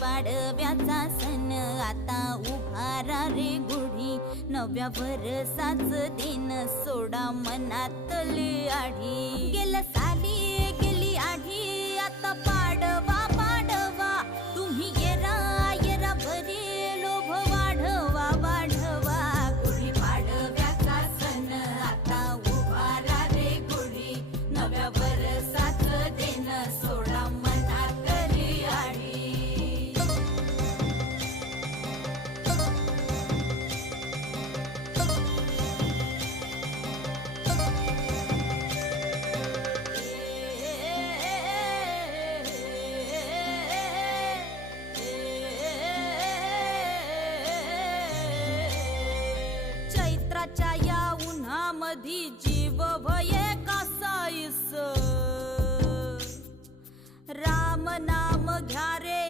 पाडव्याचा सण आता उभारा रे गुढी, नव्या वर्षाच दिन सोडा मनातली आढी. गेल्या साली गेली आढी, आता पाडवा पाडवा, तुम्ही येरा येरा भरी लोभ वाढवा वाढवा. गुढी पाडव्याचा सण आता उभारा रे गुढी, नव्या वर्षाच दिन सोडा मनातली आढी. चैत्राच्या या उन्हामधी जीव भये कासाईस, राम नाम घ्या